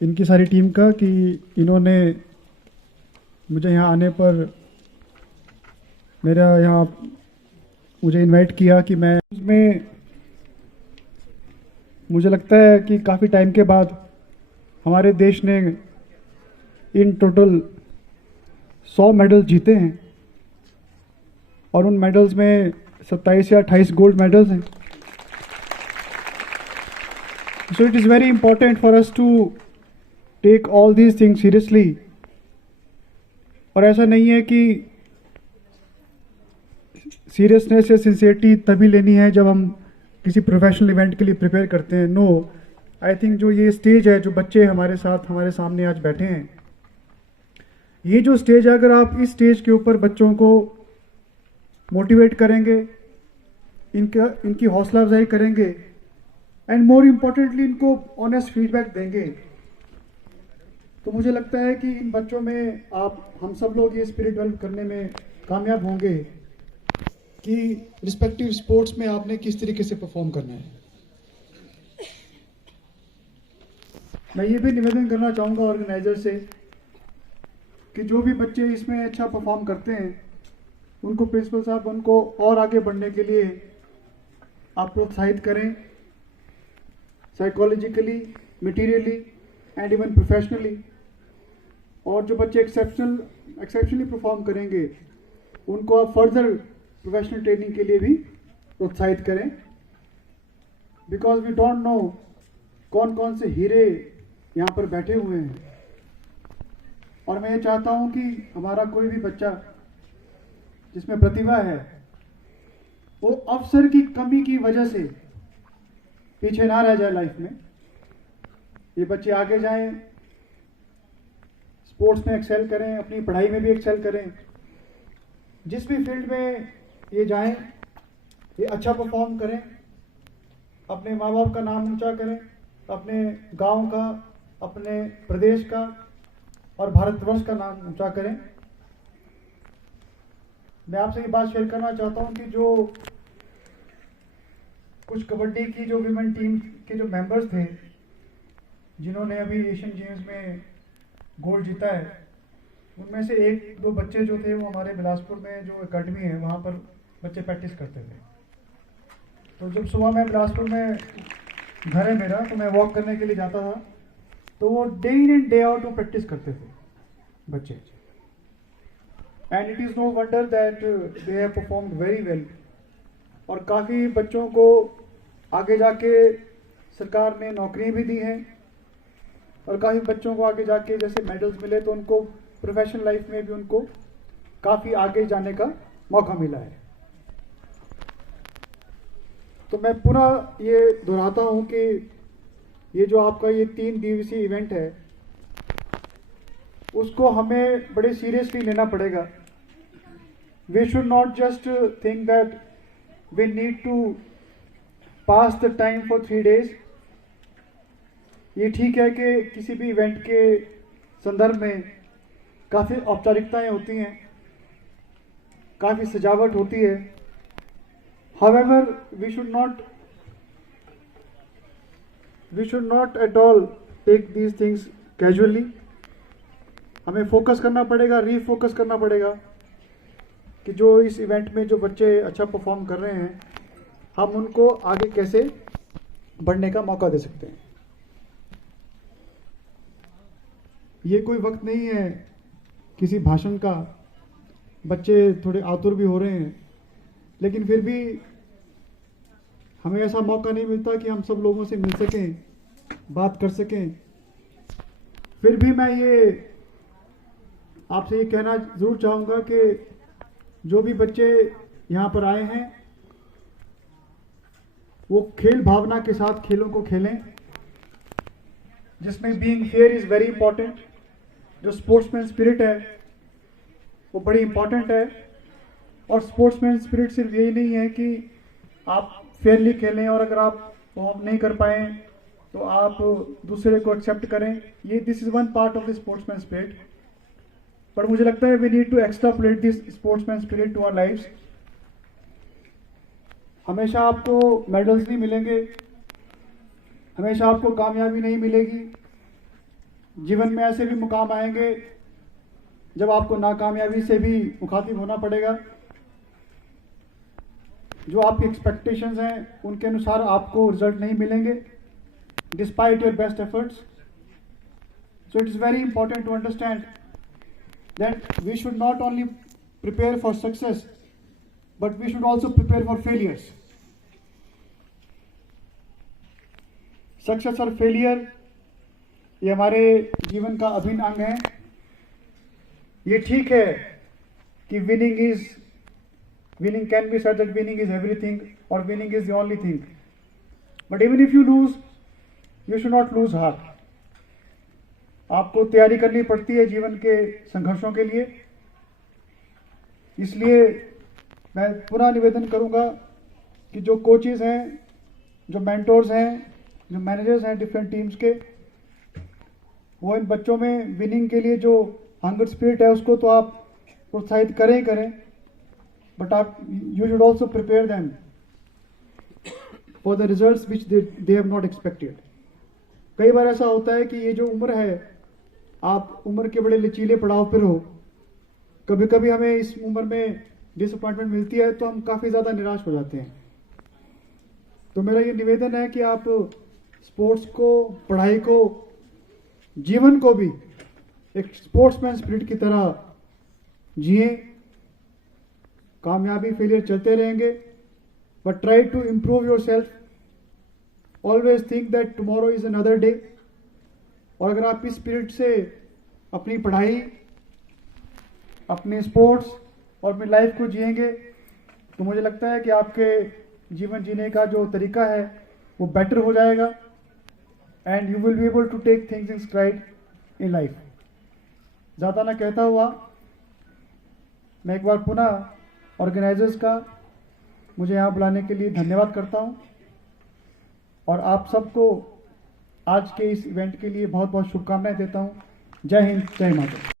इनकी सारी टीम का कि इन्होंने मुझे यहाँ आने पर मेरा यहाँ मुझे इनवाइट किया कि मैं उसमें मुझे लगता है कि काफ़ी टाइम के बाद हमारे देश ने इन टोटल 100 मेडल जीते हैं और उन मेडल्स में 27 या 28 गोल्ड मेडल्स हैं. So it is very important for us to take all these things seriously. और ऐसा नहीं है कि सीरियसनेस या सिंसियरिटी तभी लेनी है जब हम किसी प्रोफेशनल इवेंट के लिए प्रिपेयर करते हैं. नो, आई थिंक जो ये स्टेज है, जो बच्चे हमारे साथ हमारे सामने आज बैठे हैं, ये जो स्टेज है, अगर आप इस स्टेज के ऊपर बच्चों को मोटिवेट करेंगे, इनकी हौसला अफजाई करेंगे एंड मोर इम्पोर्टेंटली इनको ऑनेस्ट फीडबैक देंगे, तो मुझे लगता है कि इन बच्चों में हम सब लोग ये स्पिरिट डेवलप करने में कामयाब होंगे कि रिस्पेक्टिव स्पोर्ट्स में आपने किस तरीके से परफॉर्म करना है. मैं ये भी निवेदन करना चाहूँगा ऑर्गेनाइजर से कि जो भी बच्चे इसमें अच्छा परफॉर्म करते हैं उनको प्रिंसिपल साहब उनको और आगे बढ़ने के लिए आप प्रोत्साहित करें, psychologically, materially and even professionally. और जो बच्चे एक्सेप्शनली परफॉर्म करेंगे उनको आप फर्दर प्रोफेशनल ट्रेनिंग के लिए भी प्रोत्साहित करें, बिकॉज वी डोंट नो कौन कौन से हीरे यहाँ पर बैठे हुए हैं. और मैं ये चाहता हूँ कि हमारा कोई भी बच्चा जिसमें प्रतिभा है वो अवसर की कमी की वजह से पीछे ना रह जाए लाइफ में. ये बच्चे आगे जाएं, स्पोर्ट्स में एक्सेल करें, अपनी पढ़ाई में भी एक्सेल करें, जिस भी फील्ड में ये जाएं ये अच्छा परफॉर्म करें, अपने माँ बाप का नाम ऊंचा करें, अपने गांव का, अपने प्रदेश का और भारतवर्ष का नाम ऊंचा करें. मैं आपसे ये बात शेयर करना चाहता हूं कि जो कुछ कबड्डी की जो विमेन टीम के जो मेंबर्स थे जिन्होंने अभी एशियन गेम्स में गोल्ड जीता है, उनमें से एक दो बच्चे जो थे वो हमारे बिलासपुर में जो एकेडमी है वहाँ पर बच्चे प्रैक्टिस करते थे. तो जब सुबह मैं बिलासपुर में घर है मेरा, तो मैं वॉक करने के लिए जाता था, तो वो day in and day out वो प्रैक्टिस करते थे बच्चे. And it is no wonder that they have performed very well. और काफ़ी बच्चों को आगे जाके सरकार ने नौकरियाँ भी दी हैं और काफ़ी बच्चों को आगे जाके जैसे मेडल्स मिले तो उनको प्रोफेशनल लाइफ में भी उनको काफ़ी आगे जाने का मौका मिला है. तो मैं पुनः ये दोहराता हूँ कि ये जो आपका ये 3 दिवसीय इवेंट है उसको हमें बड़े सीरियसली लेना पड़ेगा. We should not just think that we need to pass the time for 3 days. ये ठीक है कि किसी भी इवेंट के संदर्भ में काफ़ी औपचारिकताएं होती हैं, काफ़ी सजावट होती है. However, we should not at all take these things casually. हमें फोकस करना पड़ेगा, रीफोकस करना पड़ेगा कि जो इस इवेंट में जो बच्चे अच्छा परफॉर्म कर रहे हैं हम उनको आगे कैसे बढ़ने का मौका दे सकते हैं. ये कोई वक्त नहीं है किसी भाषण का. बच्चे थोड़े आतुर भी हो रहे हैं, लेकिन फिर भी हमें ऐसा मौका नहीं मिलता कि हम सब लोगों से मिल सकें, बात कर सकें. फिर भी मैं ये आपसे ये कहना ज़रूर चाहूँगा कि जो भी बच्चे यहाँ पर आए हैं वो खेल भावना के साथ खेलों को खेलें, जिसमें being fair is very important. जो स्पोर्ट्समैन स्पिरिट है वो बड़ी इंपॉर्टेंट है. और स्पोर्ट्समैन स्पिरिट सिर्फ यही नहीं है कि आप फेयरली खेलें और अगर आप परफॉर्म नहीं कर पाएँ तो आप दूसरे को एक्सेप्ट करें. ये this is one part of the sportsman spirit. पर मुझे लगता है we need to extrapolate this sportsman spirit to our lifes. हमेशा आपको मेडल्स नहीं मिलेंगे, हमेशा आपको कामयाबी नहीं मिलेगी, जीवन में ऐसे भी मुकाम आएंगे जब आपको नाकामयाबी से भी मुखातिब होना पड़ेगा। जो आपकी एक्सपेक्टेशंस हैं उनके अनुसार आपको रिजल्ट नहीं मिलेंगे despite your best efforts. So it is very important to understand that we should not only prepare for success, but we should also prepare for failures. Success और failure ये हमारे जीवन का अभिन्न अंग है। ये ठीक है कि winning can be said that winning is everything or winning is the only thing. But even if you lose, you should not lose heart. आपको तैयारी करनी पड़ती है जीवन के संघर्षों के लिए। इसलिए मैं पुनः निवेदन करूंगा कि जो कोचेस हैं, जो मेंटोर्स हैं, जो मैनेजर्स हैं डिफरेंट टीम्स के, वो इन बच्चों में विनिंग के लिए जो हंगर स्पिरिट है उसको तो आप प्रोत्साहित करें ही करें, बट आप you should also prepare them for the results which they have not expected. कई बार ऐसा होता है कि ये जो उम्र है, आप उम्र के बड़े लचीले पड़ाव पर हो, कभी कभी हमें इस उम्र में डिसअपॉइंटमेंट मिलती है तो हम काफ़ी ज़्यादा निराश हो जाते हैं। तो मेरा ये निवेदन है कि आप स्पोर्ट्स को, पढ़ाई को, जीवन को भी एक स्पोर्ट्समैन स्पिरिट की तरह जिए। कामयाबी फेलियर चलते रहेंगे, but try to improve yourself. Always think that tomorrow is another day. और अगर आप इस स्पिरिट से अपनी पढ़ाई, अपने स्पोर्ट्स और अपनी लाइफ को जिएंगे तो मुझे लगता है कि आपके जीवन जीने का जो तरीका है वो बेटर हो जाएगा and you will be able to take things in stride in life. ज़्यादा ना कहता हुआ मैं एक बार पुनः ऑर्गेनाइजर्स का मुझे यहाँ बुलाने के लिए धन्यवाद करता हूँ और आप सबको आज के इस इवेंट के लिए बहुत बहुत शुभकामनाएं देता हूँ। जय हिंद, जय माता।